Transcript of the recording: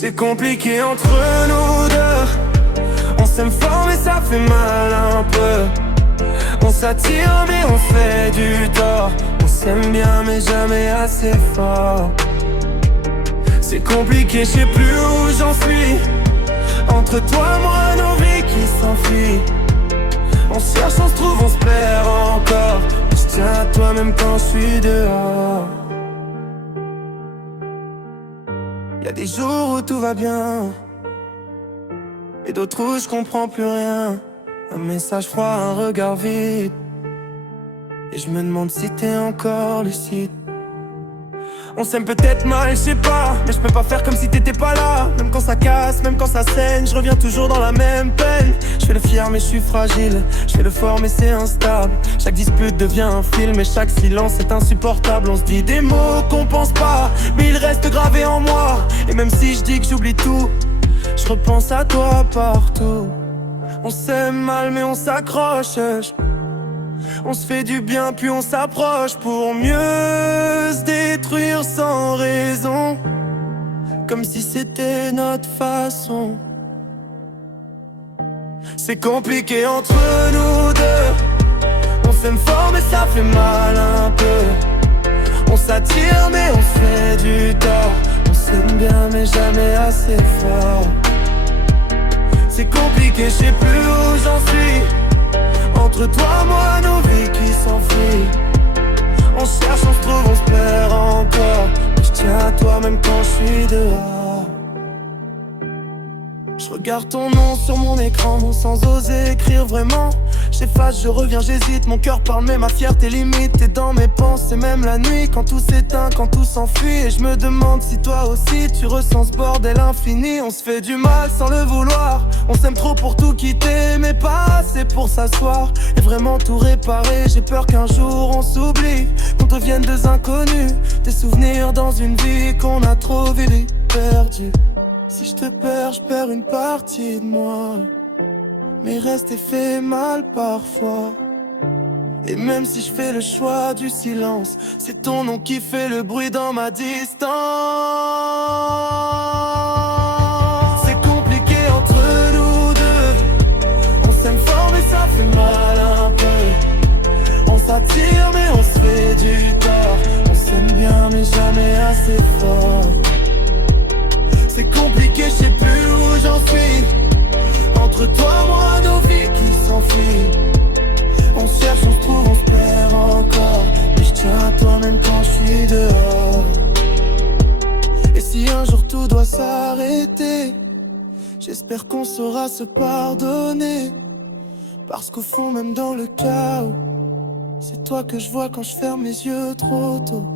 C'est compliqué entre nous deux. On s'aime fort mais ça fait mal un peu. On s'attire mais on fait du tort. On s'aime bien mais jamais assez fort. C'est compliqué, je sais plus où j'en suis. Entre toi et moi, nos vies qui s'enfuient. On cherche, on se trouve, on se perd encore. Et je tiens à toi même quand je suis dehors. Y'a des jours où tout va bien et d'autres où je comprends plus rien. Un message froid, un regard vide, et je me demande si t'es encore lucide. On s'aime peut-être mal, je sais pas, mais je peux pas faire comme si t'étais pas là. Même quand ça casse, même quand ça saigne, je reviens toujours dans la même peine. Je fais le fier mais je suis fragile, je fais le fort mais c'est instable. Chaque dispute devient un film et chaque silence est insupportable. On se dit des mots qu'on pense pas, mais ils restent gravés en moi. Et même si je dis que j'oublie tout, je repense à toi partout. On s'aime mal mais on s'accroche. On se fait du bien puis on s'approche pour mieux se détruire sans raison. Comme si c'était notre façon. C'est compliqué entre nous deux. On s'aime fort mais ça fait mal un peu. On s'attire mais on se fait du tort. On s'aime bien mais jamais assez fort. C'est compliqué, je sais plus où j'en suis. Entre toi, moi, nos vies qui s'enfuient. On cherche, on se trouve, on se perd encore. Je tiens à toi même quand je suis dehors. Je regarde ton nom sur mon écran sans oser écrire vraiment. J'efface, je reviens, j'hésite, mon cœur parle mais ma fierté limite. T'es dans mes pensées même la nuit quand tout s'éteint, quand tout s'enfuit. Et je me demande si toi aussi tu ressens ce bordel infini. On se fait du mal sans le vouloir. On s'aime trop pour tout quitter mais pas assez pour s'asseoir et vraiment tout réparer. J'ai peur qu'un jour on s'oublie, qu'on devienne deux inconnus. Des souvenirs dans une vie qu'on a trop vite perdue. Si je te perds, je perds une partie de moi. Mais rester fait mal parfois. Et même si je fais le choix du silence, c'est ton nom qui fait le bruit dans ma distance. C'est compliqué entre nous deux. On s'aime fort mais ça fait mal un peu. On s'attire mais on se fait du tort. On s'aime bien mais jamais assez fort. C'est compliqué, je sais plus où j'en suis. Entre toi, moi, nos vies qui s'enfuient. On cherche, on se trouve, on se perd encore. Et je tiens à toi même quand je suis dehors. Et si un jour tout doit s'arrêter, j'espère qu'on saura se pardonner. Parce qu'au fond, même dans le chaos, c'est toi que je vois quand je ferme mes yeux trop tôt.